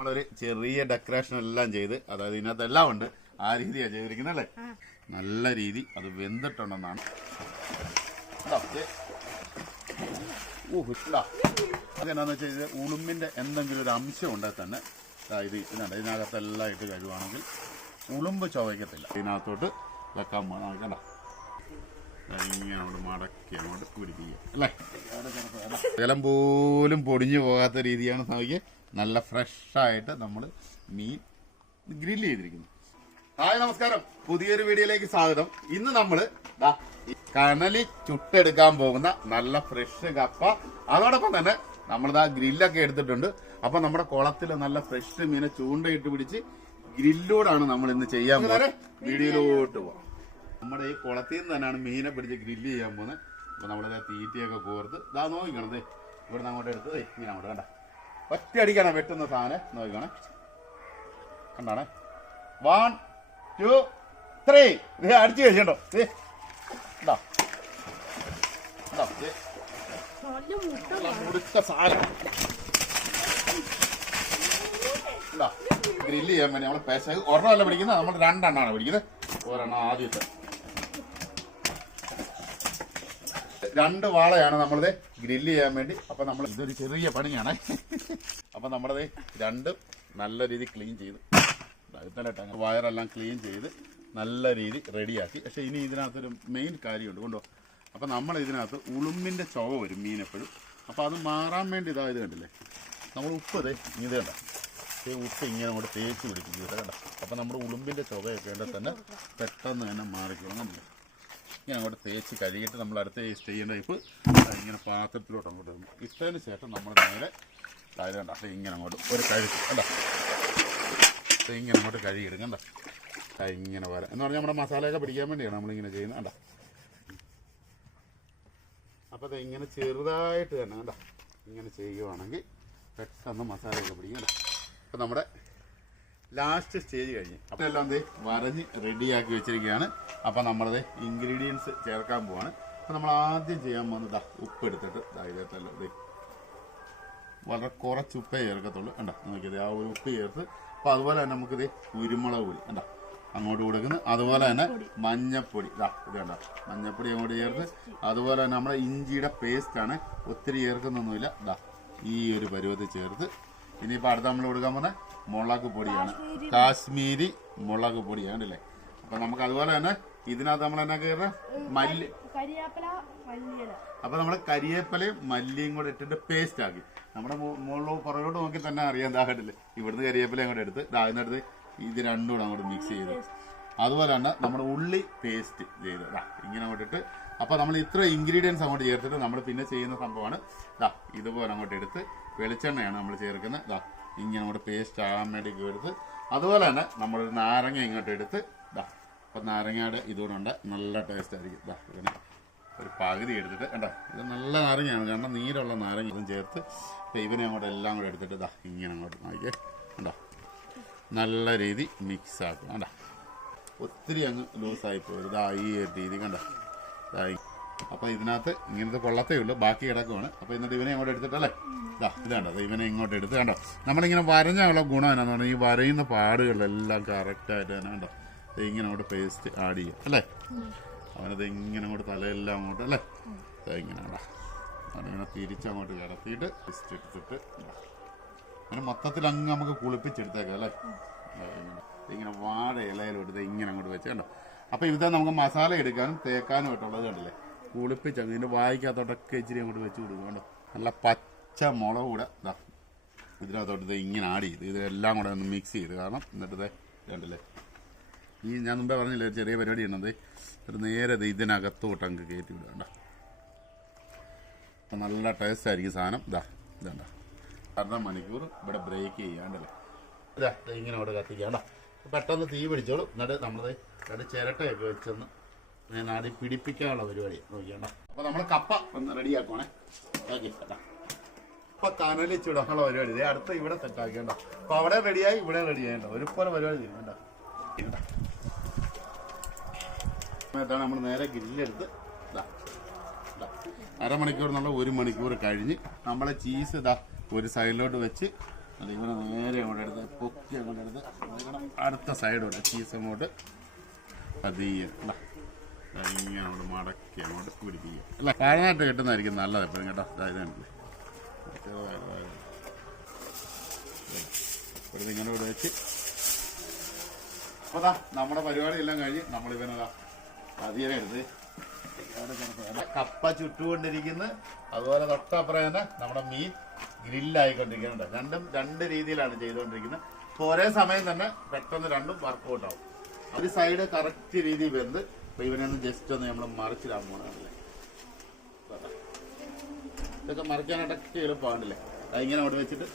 നമ്മളൊരു ചെറിയ ഡെക്കറേഷൻ എല്ലാം ചെയ്ത് അതായത് ഇതിനകത്ത് എല്ലാം ഉണ്ട്. ആ രീതിയാണ് ചെയ്തിരിക്കുന്നത് അല്ലേ? നല്ല രീതി. അത് വെന്തിട്ടുണ്ടെന്നാണ്. ഇതാ, വെച്ച് കഴിഞ്ഞാൽ. അതെന്നാന്ന് ഉളുമ്പിന്റെ എന്തെങ്കിലും ഒരു അംശം ഉണ്ടെങ്കിൽ തന്നെ ഇത് ഇതിനുണ്ട് ഇതിനകത്തെല്ലാം ഇട്ട് കഴിയുവാണെങ്കിൽ ഉളുമ്പ് ചോദിക്കത്തില്ല ഇതിനകത്തോട്ട് വെക്കാൻ പോകണം കണ്ട? അങ്ങോട്ട് മടക്കി അങ്ങോട്ട് പിടിപ്പിക്കുക അല്ലേ? ജലം പോലും പൊടിഞ്ഞു പോകാത്ത രീതിയാണ് നോക്കിയത് നല്ല ഫ്രഷായിട്ട് നമ്മൾ മീൻ ഗ്രില്ല് ചെയ്തിരിക്കുന്നു. ഹായ് നമസ്കാരം. പുതിയൊരു വീഡിയോയിലേക്ക് സ്വാഗതം. ഇന്ന് നമ്മൾ കനലി ചുട്ടെടുക്കാൻ പോകുന്ന നല്ല ഫ്രഷ് കപ്പ. അതോടൊപ്പം തന്നെ നമ്മളിതാ ഗ്രില്ലൊക്കെ എടുത്തിട്ടുണ്ട്. അപ്പൊ നമ്മുടെ കുളത്തിൽ നല്ല ഫ്രഷ് മീനെ ചൂണ്ടയിട്ട് പിടിച്ച് ഗ്രില്ലോടാണ് നമ്മൾ ഇന്ന് ചെയ്യാൻ പോകുന്നത്. വീഡിയോയിലോട്ട് പോവാം. നമ്മുടെ ഈ കുളത്തിൽ നിന്ന് തന്നെയാണ് മീനെ പിടിച്ച് ഗ്രില്ല് ചെയ്യാൻ പോകുന്നത്. അപ്പൊ നമ്മുടെ തീറ്റയൊക്കെ കോർത്ത് ഇതാ നോക്കിക്കണം ദേ. ഇവിടെ അങ്ങോട്ട് എടുത്ത് ദേ ഇങ്ങനെ അങ്ങോട്ട് കണ്ട. ഒറ്റ അടിക്കണം വെട്ടുന്ന സാധനം. നോക്കിക്കണേ. കണ്ടാണേ? വൺ ടു ത്രീ ഇത് അടിച്ചു കഴിച്ചോ ദേ ഇതാ ഇതാ മുടുത്ത സാധനം. ഗ്രില്ല് ചെയ്യാൻ വേണ്ടി നമ്മൾ പേശ ഒരെണ്ണമല്ല പിടിക്കുന്നത് നമ്മൾ രണ്ടെണ്ണമാണ് പിടിക്കുന്നത്. ഒരെണ്ണം ആദ്യത്തെ. രണ്ട് വാളയാണ് നമ്മളത് ഗ്രില്ല് ചെയ്യാൻ വേണ്ടി. അപ്പൊ നമ്മൾ ഇതൊരു ചെറിയ പണിയാണ്. അപ്പൊ നമ്മളത് രണ്ടും നല്ല രീതി ക്ലീൻ ചെയ്ത് ഇന്നലെ വയറെല്ലാം ക്ലീൻ ചെയ്ത് നല്ല രീതി റെഡിയാക്കി. പക്ഷെ ഇനി ഇതിനകത്തൊരു മെയിൻ കാര്യമുണ്ട്. കൊണ്ടോ. അപ്പൊ നമ്മൾ ഇതിനകത്ത് ഉളുമ്പിന്റെ ചുവ വരും മീൻ എപ്പോഴും അപ്പൊ അത് മാറാൻ വേണ്ടി ഇതാ ഇത് കണ്ടില്ലേ? നമ്മൾ ഉപ്പ് അതെ ഇത് കണ്ട? ഈ ഉപ്പ് ഇങ്ങനെ നമ്മൾ തേച്ച് പിടിപ്പിക്കും. ഇത് കണ്ട? അപ്പൊ നമ്മുടെ ഉളുമ്പിന്റെ ചുവയൊക്കെ ഉണ്ടെങ്കിൽ തന്നെ പെട്ടെന്ന് തന്നെ മാറിക്കോളും കണ്ടില്ലേ ഇങ്ങനെ അങ്ങോട്ട് തേച്ച് കഴുകിയിട്ട് നമ്മൾ അടുത്ത ചെയ്യേണ്ട ഇപ്പ് ഇങ്ങനെ പാത്രത്തിലോട്ട് അങ്ങോട്ട് ഇടും ഇട്ടതിന് ശേഷം നമ്മൾ നേരെ താഴെ കണ്ട ഇങ്ങനെ അങ്ങോട്ട് ഒരു കഴുകി അപ്പം ഇങ്ങനെ അങ്ങോട്ട് കഴുകിയിടും കണ്ട? ഇങ്ങനെ വരാം. എന്ന് പറഞ്ഞാൽ നമ്മുടെ മസാലയൊക്കെ പിടിക്കാൻ വേണ്ടിയാണ് നമ്മളിങ്ങനെ ചെയ്യുന്നത് കണ്ട? അപ്പോൾ ഇങ്ങനെ ചെറുതായിട്ട് തന്നെ കണ്ട? ഇങ്ങനെ ചെയ്യുവാണെങ്കിൽ പെട്ടെന്ന് മസാലയൊക്കെ പിടിക്കും കണ്ട? അപ്പോൾ നമ്മുടെ ലാസ്റ്റ് സ്റ്റേജ് കഴിഞ്ഞ്. അപ്പോൾ എല്ലാം ദേ വരഞ്ഞ് റെഡിയാക്കി വെച്ചിരിക്കുകയാണ്. അപ്പോൾ നമ്മളത് ഇൻഗ്രീഡിയൻസ് ചേർക്കാൻ പോവാണ്. അപ്പോൾ നമ്മൾ ആദ്യം ചെയ്യാൻ പോകുന്നത് ഉപ്പ് എടുത്തിട്ട് ഇതിനകത്തല്ലോ ദേ വളരെ കുറച്ച് ഉപ്പേ ചേർക്കത്തുള്ളൂ. കണ്ട? നോക്കിയത് ആ ഒരു ഉപ്പ് ചേർത്ത് അപ്പോൾ അതുപോലെ തന്നെ നമുക്കിത് കുരുമുളക് പൊടി. കണ്ട? അങ്ങോട്ട് കൊടുക്കുന്നു. അതുപോലെ തന്നെ മഞ്ഞപ്പൊടി. ഇതാ ഇത് കണ്ട? മഞ്ഞപ്പൊടി അങ്ങോട്ട് ചേർത്ത്. അതുപോലെ തന്നെ നമ്മുടെ ഇഞ്ചിയുടെ പേസ്റ്റാണ് ഒത്തിരി ചേർക്കുന്നൊന്നുമില്ല. ഇതാ ഈ ഒരു പരുവത്തിൽ ചേർത്ത് ഇനിയിപ്പോൾ അടുത്ത നമ്മൾ കൊടുക്കാൻ പോകുന്ന മുളക് പൊടിയാണ്. കാശ്മീരി മുളക് പൊടിയാണ് അല്ലേ അപ്പം നമുക്ക് അതുപോലെ തന്നെ ഇതിനകത്ത് നമ്മൾ എന്നാ കയറുന്നത് മല്ലി. അപ്പൊ നമ്മൾ കരിയേപ്പലയും മല്ലിയും കൂടെ ഇട്ടിട്ട് പേസ്റ്റ് ആക്കി. നമ്മുടെ മുകളിലോ പുറകോട്ട് നോക്കി തന്നെ അറിയാൻ ദാഹട്ടില്ലേ ഇവിടുന്ന് കരിയേപ്പല അങ്ങോട്ട് എടുത്ത് ദാഹിനടുത്ത് ഇത് രണ്ടും കൂടെ അങ്ങോട്ട് മിക്സ് ചെയ്ത്. അതുപോലെ തന്നെ നമ്മുടെ ഉള്ളി പേസ്റ്റ് ചെയ്ത് ഇങ്ങനെ അങ്ങോട്ട് അപ്പോൾ അപ്പൊ നമ്മൾ ഇത്ര ഇൻഗ്രീഡിയൻസ് അങ്ങോട്ട് ചേർത്തിട്ട് നമ്മൾ പിന്നെ ചെയ്യുന്ന സംഭവമാണ്. ദാ ഇതുപോലെ അങ്ങോട്ട് എടുത്ത് വെളിച്ചെണ്ണയാണ് നമ്മൾ ചേർക്കുന്നത്. ദാ ഇങ്ങനെ അങ്ങോട്ട് പേസ്റ്റ് ആകാൻ വേണ്ടി എടുത്ത് അതുപോലെ തന്നെ നമ്മളൊരു നാരങ്ങ ഇങ്ങോട്ട് എടുത്ത് ദാ അപ്പോൾ നാരങ്ങയുടെ ഇതുകൊണ്ടുണ്ട് നല്ല ടേസ്റ്റ് ആയിരിക്കും. ദാ ഇങ്ങനെ ഒരു പകുതി എടുത്തിട്ട് കണ്ടോ? ഇത് നല്ല നാരങ്ങയാണ്. കാരണം നീരുള്ള നാരങ്ങ ഇതും ചേർത്ത് അപ്പോൾ ഇവനെ അങ്ങോട്ട് എല്ലാം കൂടെ എടുത്തിട്ട് ദാ ഇങ്ങനെ അങ്ങോട്ട് നോക്കിയേ. കണ്ടോ? നല്ല രീതി മിക്സ് ആക്കും കണ്ടോ? ഒത്തിരി അങ്ങ് ലൂസായി പോയത് ഇതാ ഈ രീതി കണ്ട? ഇതായി അപ്പൊ അപ്പോൾ ഇതിനകത്ത് ഇങ്ങനത്തെ കൊള്ളത്തേ ഉള്ളൂ. ബാക്കി കിടക്കുവാണ്. അപ്പോൾ എന്നിട്ട് ഇവനെ ഇങ്ങോട്ട് എടുത്തിട്ടല്ലേ ഇതാ ഇത് കണ്ടോ? ഇവനെ ഇങ്ങോട്ട് എടുത്ത് കണ്ടോ? നമ്മളിങ്ങനെ വരഞ്ഞുള്ള ഗുണം എന്നാന്ന് പറഞ്ഞാൽ ഈ വരയുന്ന പാടുകളെല്ലാം കറക്റ്റായിട്ട് തന്നെ കണ്ടോ? ഇങ്ങനെ അങ്ങോട്ട് പേസ്റ്റ് ആഡ് ചെയ്യും. അല്ലേ? അവനത് ഇങ്ങനെ അങ്ങോട്ട് തലയെല്ലാം അങ്ങോട്ട് അല്ലേ? ഇങ്ങനെ കണ്ടോ? അവനിങ്ങനെ തിരിച്ചങ്ങോട്ട് കിടത്തിയിട്ട് പേസ്റ്റ് എടുത്തിട്ട്. അങ്ങനെ മൊത്തത്തിൽ അങ്ങ് നമുക്ക് കുളിപ്പിച്ചെടുത്തേക്കാം അല്ലേ? ഇങ്ങനെ. വാഴ ഇലയിലോട്ട് ദേ ഇങ്ങനെ അങ്ങോട്ട് വെച്ച് കണ്ടോ? അപ്പോൾ ഇത് നമുക്ക് മസാല എടുക്കാനും തേക്കാനും ആയിട്ടുള്ളത് കണ്ടില്ലേ? കുളിപ്പിച്ച് ഇതിന്റെ വായിക്കകത്തോട്ടൊക്കെ ഇച്ചിരി അങ്ങോട്ട് വെച്ച് കൊടുക്കും കണ്ടോ? നല്ല പച്ച മുളക് കൂടെ ഇതാ ഇതിനകത്തോട്ട് ഇത് ഇങ്ങനെ ആഡ് ചെയ്ത് ഇതെല്ലാം കൂടെ ഒന്ന് മിക്സ് ചെയ്ത്. കാരണം എന്നിട്ട് കണ്ടില്ലേ? ഈ ഞാൻ മുമ്പേ പറഞ്ഞില്ലേ ഒരു ചെറിയ പരിപാടി ഉണ്ട് ഒരു നേരെ ഇത് ഇതിനകത്തോട്ട് അങ്ങ് കയറ്റി വിടുക അപ്പം നല്ല ടേസ്റ്റ് ആയിരിക്കും സാധനം. ഇതാ ഇതാ അര മണിക്കൂർ ഇവിടെ ബ്രേക്ക് ചെയ്യാണ്ടല്ലേ ഇതാ ഇങ്ങനെ അവിടെ കത്തിക്കാണ്ട പെട്ടെന്ന് തീ പിടിച്ചോളൂ. എന്നിട്ട് നമ്മളത് രണ്ട് ചിരട്ടയൊക്കെ വെച്ചൊന്ന് ഞാൻ ആദ്യം പിടിപ്പിക്കാനുള്ള പരിപാടിയാണ് നോക്കിയാണ്ട അപ്പോൾ നമ്മൾ കപ്പ ഒന്ന് റെഡിയാക്കുവാണേ. ഓക്കെ കേട്ടോ കനലി ചുടാനുള്ള പരിപാടി. ഇതേ അടുത്ത് ഇവിടെ സെറ്റ് അപ്പോൾ അപ്പൊ അവിടെ റെഡിയായി ഇവിടെ റെഡി ചെയ്യണ്ട ഒരുപോലെ പരിപാടി ഇണ്ട. സമയത്താണ് നമ്മൾ നേരെ ഗ്രില്ലെടുത്ത്. അരമണിക്കൂർ നമ്മൾ ഒരു മണിക്കൂർ കഴിഞ്ഞ് നമ്മളെ ചീസ് ഇതാ ഒരു സൈഡിലോട്ട് വെച്ച് അത് നേരെ പൊക്കി അങ്ങോട്ട് എടുത്ത് അടുത്ത സൈഡോട്ട് ചീസ് അങ്ങോട്ട് പതിയെ. ഇതാ. ദാ ഇങ്ങനെ അങ്ങോട്ട് മടക്കി അങ്ങോട്ട് പിടിപ്പിക്കുക. അല്ല താഴ്ന്നായിട്ട് കിട്ടുന്നതായിരിക്കും നല്ലത് എപ്പോഴും കേട്ടോ. കണ്ടില്ലേ? ഇവിടുന്ന് ഇങ്ങനെ ഇവിടെ വെച്ച്. അപ്പൊ നമ്മുടെ പരിപാടി എല്ലാം കഴിഞ്ഞ് നമ്മളിവനതാ പതിയെടുത്ത് കപ്പ ചുട്ടുകൊണ്ടിരിക്കുന്നു അതുപോലെ തൊട്ടപ്പുറം തന്നെ നമ്മുടെ മീൻ ഗ്രില്ലായിക്കൊണ്ടിരിക്കുന്നുണ്ട്. രണ്ടും രണ്ട് രീതിയിലാണ് ചെയ്തുകൊണ്ടിരിക്കുന്നത്. അപ്പൊ ഒരേ സമയം തന്നെ പെട്ടെന്ന് രണ്ടും വർക്കൗട്ട് ആവും ഒരു സൈഡ് കറക്റ്റ് രീതിയിൽ വെന്ത് അപ്പൊ ഇവനൊന്ന് ജസ്റ്റ് ഒന്ന് നമ്മൾ മറിച്ചിടാൻ പോകണല്ലേ ഇതൊക്കെ മറിക്കാനായിട്ടൊക്കെ എളുപ്പമാണല്ലേ? ഇങ്ങനെ അവിടെ വെച്ചിട്ട്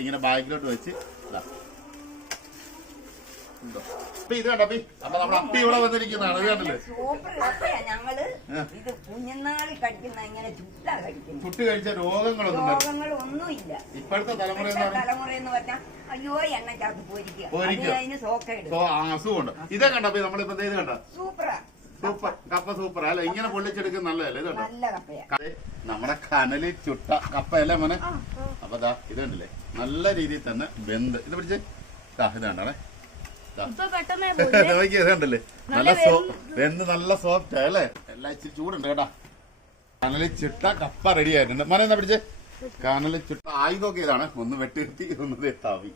ഇങ്ങനെ ബാക്കിലോട്ട് വെച്ച് ദാ. അപ്പൊ ഇത് കണ്ടപ്പി അപ്പൊ നമ്മുടെ അപ്പി ഇവിടെ വന്നിരിക്കുന്നതാണ് ഇത് കണ്ടില്ലേ? സൂപ്പർ കപ്പയാ ഞങ്ങൾ ഇത് കുഞ്ഞുനാളിൽ കഴിക്കുന്ന ഇങ്ങനെ ചുട്ടാ കഴിക്കുന്നത്. ചുട്ട് കഴിച്ച രോഗങ്ങളൊന്നും ഉണ്ടാവില്ല. ഇപ്പോഴത്തെ തലമുറ തലമുറ എന്ന് പറഞ്ഞാൽ അയ്യോ എണ്ണക്കകത്ത് പൊരിക്കുക പൊരിക്കുക. അത് അതിന് സോക്കേട് സോ ആ അസുഖമുണ്ട്. ഇതേ കണ്ടപ്പി നമ്മളിപ്പോ ഇത് കണ്ട? സൂപ്പറാ. സൂപ്പർ. കപ്പ സൂപ്പർ. അല്ല ഇങ്ങനെ പൊള്ളിച്ചെടുക്കുന്ന നല്ലതല്ലേ ഇത് കണ്ടോ? നല്ല കപ്പയാ. കപ്പ- നമ്മുടെ കനലിൽ ചുട്ട കപ്പയല്ലേ മോനെ? അപ്പൊ ദാ ഇത് കണ്ടില്ലേ? നല്ല രീതിയിൽ തന്നെ വെന്ത്. ഇത് പിടിച്ച്. ദാ ഇത് ഇപ്പൊ പെട്ടെന്ന് നോക്കി ഇത് കണ്ടില്ലേ നല്ല സോ വെന്ത് നല്ല സോഫ്റ്റ് അല്ലേ? എല്ലാം ഇച്ചിരി ചൂടുണ്ട് കേട്ടാ. കനലിൽ ചിട്ട കപ്പ റെഡി ആയിട്ടുണ്ട്. മന എന്നാ പിടിച്ച്? കനലിൽ ചിട്ട ആയുധമൊക്കെ ഇതാണ് ഒന്ന് വെട്ടി നിർത്തി ഒന്ന് ദേ താവി.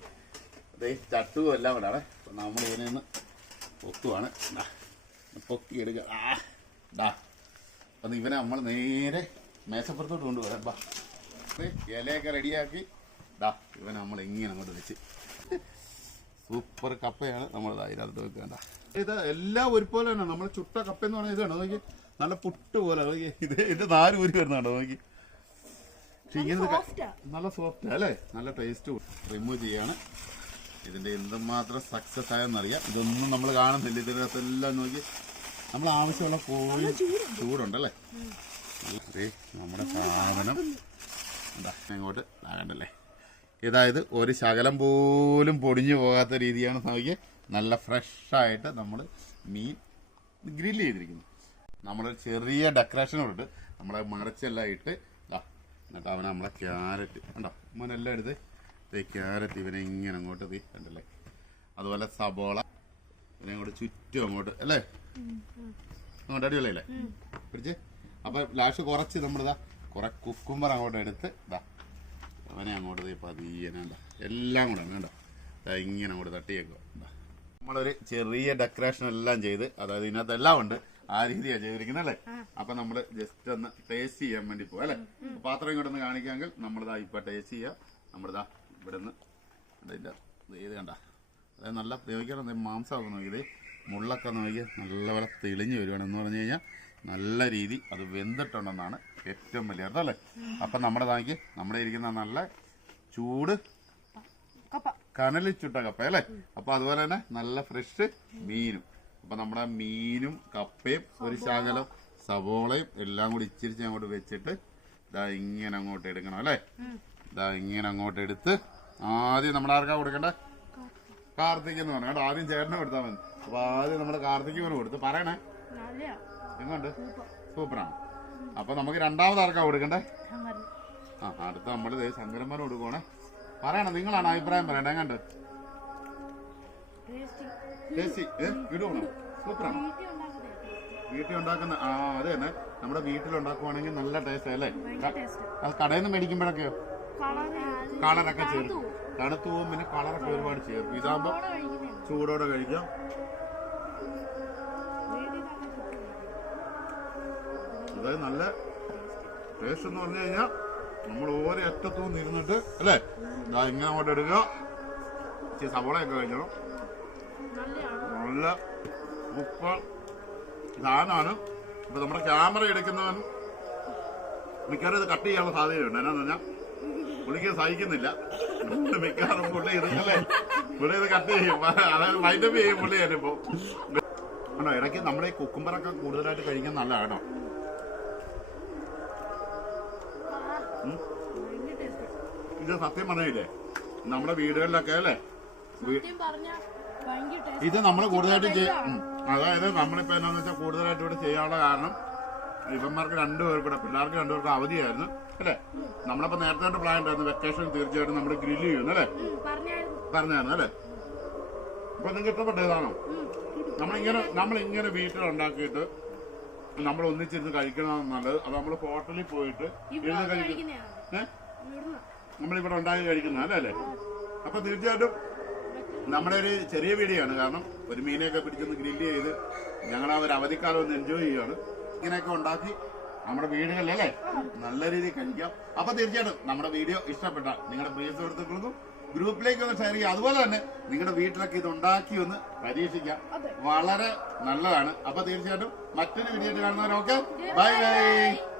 അതേ ചട്ടുവും എല്ലാം കൂടെ ആണ്. അപ്പൊ നമ്മൾ ഇതിനെ ഒന്ന് പൊക്കുവാണ് പൊക്കി എടുക്കുക ആ ഡാ അപ്പൊ ഇവനെ നമ്മൾ നേരെ മേശപ്പുറത്തോട്ട് കൊണ്ടുപോകാം. ബാ ഇലയൊക്കെ റെഡിയാക്കി ഡാ ഇവനെ നമ്മൾ ഇങ്ങനെ അങ്ങോട്ട് വെച്ച്. സൂപ്പർ കപ്പയാണ് നമ്മൾ അതിനകത്ത് വെക്കേണ്ട ഇത് എല്ലാം ഒരുപോലെ തന്നെ. നമ്മൾ ചുട്ട കപ്പ എന്ന് പറഞ്ഞാൽ ഇതാണ്. നോക്കി. നല്ല പുട്ട് പോലെ. ഇത് ഇത് നാല് ഊരി വരുന്നുണ്ടോ നോക്കി. പക്ഷെ ഇങ്ങനെ നല്ല സോഫ്റ്റ് അല്ലേ? നല്ല ടേസ്റ്റ് റിമൂവ് ചെയ്യാണ്. ഇതിന്റെ എന്തുമാത്രം സക്സസ് ആയെന്നറിയാം. ഇതൊന്നും നമ്മൾ കാണുന്നില്ല. ഇതിനകത്തെല്ലാം നോക്കി. നമ്മൾ ആവശ്യമുള്ള കോഴി ചൂടുണ്ടല്ലേ നമ്മുടെ സാധനം. എന്താ ഇങ്ങോട്ട് ആകണ്ടല്ലേ? ഇതായത് ഒരു ശകലം പോലും പൊടിഞ്ഞു പോകാത്ത രീതിയാണ് സ്വാമിക്ക് നല്ല ഫ്രഷായിട്ട് നമ്മൾ മീൻ ഗ്രില്ല് ചെയ്തിരിക്കുന്നു. നമ്മൾ ചെറിയ ഡെക്കറേഷൻ ഇട്ട് നമ്മളെ മറച്ചെല്ലാം ഇട്ട് എന്നിട്ട് അവനെ നമ്മളെ ക്യാരറ്റ് കണ്ടോ? മോനെല്ലാം എടുത്ത് ക്യാരറ്റ് ഇവനെ ഇങ്ങനെ അങ്ങോട്ട് തീ കണ്ടല്ലേ? അതുപോലെ സബോള ഇവനെ അങ്ങോട്ട് ചുറ്റും അങ്ങോട്ട് അല്ലേ? അങ്ങോട്ട് അടിപൊളിയല്ലേ? പിടിച്ച്. അപ്പൊ ലാസ്റ്റ് കുറച്ച് നമ്മളിതാ കുറെ കുക്കുംബർ അങ്ങോട്ട് എടുത്ത് ഇതാ അവനെ അങ്ങോട്ട് ദേ പതിയനെ കണ്ടോ എല്ലാം കൂടെ വേണ്ട ഇങ്ങനെ അങ്ങോട്ട് തട്ടിയേക്കോ. നമ്മളൊരു ചെറിയ ഡെക്കറേഷൻ എല്ലാം ചെയ്ത് അതായത് ഇതിനകത്ത് എല്ലാം ഉണ്ട് ആ രീതിയാണ് ചെയ്തിരിക്കുന്നത് അല്ലേ? അപ്പൊ നമ്മൾ ജസ്റ്റ് ഒന്ന് ടേസ്റ്റ് ചെയ്യാൻ വേണ്ടി പോകും അല്ലേ? പാത്രം ഇങ്ങോട്ട് ഒന്ന് കാണിക്കാമെങ്കിൽ നമ്മളിതാ ഇപ്പൊ ടേസ്റ്റ് ചെയ്യുക നമ്മളിതാ ഇവിടെ നിന്ന് ഇതിന്റെ ഇത് കണ്ട. അതായത് നല്ല ഉപയോഗിക്കണം മാംസമൊക്കെ നോക്കിയത്. മുള്ളൊക്കെ നോക്കി നല്ലപോലെ തെളിഞ്ഞു വരുവാണ് എന്ന് പറഞ്ഞു കഴിഞ്ഞാൽ നല്ല രീതി അത് വെന്തിട്ടുണ്ടെന്നാണ് ഏറ്റവും വലിയ അർത്ഥം അല്ലേ? അപ്പം നമ്മുടെ താങ്കി നമ്മുടെ ഇരിക്കുന്ന നല്ല ചൂട് കനലിച്ചുട്ട കനലിൽ ചുട്ട കപ്പ അല്ലേ? അപ്പൊ അതുപോലെ തന്നെ നല്ല ഫ്രഷ് മീനും. അപ്പൊ നമ്മുടെ മീനും കപ്പയും ഒരു ശാകലം സവോളയും എല്ലാം കൂടി ഇച്ചിരിച്ച് അങ്ങോട്ട് വെച്ചിട്ട് ഇതാ ഇങ്ങനെ അങ്ങോട്ട് എടുക്കണം അല്ലേ? ഇതാ ഇങ്ങനെ അങ്ങോട്ട് എടുത്ത് ആദ്യം നമ്മുടെ ആർക്കാ കൊടുക്കണ്ടേ? കാർത്തിക് എന്ന് പറഞ്ഞു. കേട്ടോ ആദ്യം ചേട്ടനെ കൊടുത്താൽ മതി. അപ്പൊ ആദ്യം നമ്മുടെ കാർത്തിക് കൊടുത്ത് പറയണേ. എങ്ങോട്ട് സൂപ്പറാണ്. അപ്പൊ നമുക്ക് രണ്ടാമത് ആർക്കാ കൊടുക്കണ്ടേ? ആ അടുത്ത നമ്മൾ ശങ്കരന്മാർ കൊടുക്കുവാണേ. പറയണം നിങ്ങളാണ് അഭിപ്രായം പറയണ്ടേ എങ്ങണ്ട്? സൂപ്പറാണ്? വീട്ടിൽ ഉണ്ടാക്കുന്ന ആ അത് തന്നെ. നമ്മുടെ വീട്ടിൽ ഉണ്ടാക്കുവാണെങ്കിൽ നല്ല ടേസ്റ്റ് അല്ലേ? കടയിൽ നിന്ന് മേടിക്കുമ്പോഴൊക്കെയോ? കളറ് കളറൊക്കെ ചേർക്കും തണുത്തു പോകും പിന്നെ കളറൊക്കെ ഒരുപാട് ചേർക്കും. ഇതാകുമ്പോൾ ചൂടോടെ കഴിക്കാം. അതായത് നല്ല ടേസ്റ്റ് എന്ന് പറഞ്ഞു കഴിഞ്ഞാൽ നമ്മൾ ഓരോ അറ്റത്തു നിന്ന് ഇരുന്നിട്ട് അല്ലേ? ഇതാ ഇങ്ങനെ അങ്ങോട്ട് എടുക്കുക. ഇച്ചിരി സവോളയൊക്കെ കഴിക്കണം. നല്ല ഉപ്പ്. സാധനമാണ് ഇപ്പം നമ്മുടെ ക്യാമറ എടുക്കുന്നവൻ മിക്കവാറും ഇത് കട്ട് ചെയ്യാനുള്ള സാധ്യതയുണ്ട്. എന്നാന്ന് പറഞ്ഞാൽ പുള്ളിക്ക് സഹിക്കുന്നില്ല. മിക്കവാറും പുള്ളി ഇരുന്നല്ലേ പുള്ളി ഇത് കട്ട് ചെയ്യും. അതായത് വൈൻഡപ്പ് ചെയ്യും പുള്ളി ആണോ ഇടയ്ക്ക് നമ്മുടെ ഈ കുക്കുമ്പറൊക്കെ കൂടുതലായിട്ട് കഴിക്കാൻ നല്ലതാണോ ഇത് സത്യം പറഞ്ഞില്ലേ? നമ്മുടെ വീടുകളിലൊക്കെ അല്ലേ? ഇത് നമ്മൾ കൂടുതലായിട്ട്. അതായത് നമ്മളിപ്പോ എന്താണെന്ന് വെച്ചാൽ കൂടുതലായിട്ട് ഇവിടെ ചെയ്യാനുള്ള കാരണം ഇവന്മാർക്ക് രണ്ടുപേർക്കും കൂടെ പിള്ളേർക്ക് രണ്ടുപേർക്കും അവധിയായിരുന്നു അല്ലേ? നമ്മളിപ്പോ നേരത്തെ പ്ലാൻ ഉണ്ടായിരുന്നു വെക്കേഷൻ തീർച്ചയായിട്ടും നമ്മൾ ഗ്രില്ല് ചെയ്യുന്നു അല്ലേ? പറഞ്ഞായിരുന്നു. അല്ലേ? അപ്പൊ നിങ്ങൾക്ക് ഇഷ്ടപ്പെട്ടതാണോ നമ്മളിങ്ങനെ നമ്മളിങ്ങനെ വീട്ടിൽ ഉണ്ടാക്കിയിട്ട് നമ്മൾ ഒന്നിച്ചിരുന്ന് കഴിക്കണം നല്ലത്. അത് നമ്മൾ ഹോട്ടലിൽ പോയിട്ട് ഇരുന്ന് കഴിക്കും നമ്മൾ ഇവിടെ നമ്മളിവിടെ ഉണ്ടാക്കി കഴിക്കുന്ന അല്ലേ അല്ലേ? അപ്പൊ തീർച്ചയായിട്ടും നമ്മുടെ ഒരു ചെറിയ വീഡിയോ ആണ് കാരണം ഒരു മീനെയൊക്കെ പിടിച്ചൊന്ന് ഗ്രില്ല് ചെയ്ത് ഞങ്ങൾ ആ ഒരു അവധിക്കാലം ഒന്ന് എൻജോയ് ചെയ്യാണ് ഇങ്ങനെയൊക്കെ ഉണ്ടാക്കി നമ്മുടെ വീടുകളിൽ അല്ലേ? നല്ല രീതിയിൽ കഴിക്കാം. അപ്പൊ തീർച്ചയായിട്ടും നമ്മുടെ വീഡിയോ ഇഷ്ടപ്പെട്ട നിങ്ങളുടെ പ്രിയ സുഹൃത്തുക്കൾക്കും ഗ്രൂപ്പിലേക്ക് ഒന്ന് ഷെയർ ചെയ്യുക. അതുപോലെ തന്നെ നിങ്ങളുടെ വീട്ടിലൊക്കെ ഇത് ഉണ്ടാക്കി ഒന്ന് പരീക്ഷിക്കാം. വളരെ നല്ലതാണ്. അപ്പൊ തീർച്ചയായിട്ടും മറ്റൊരു വീഡിയോ കാണുന്നവരൊക്കെ. Bye bye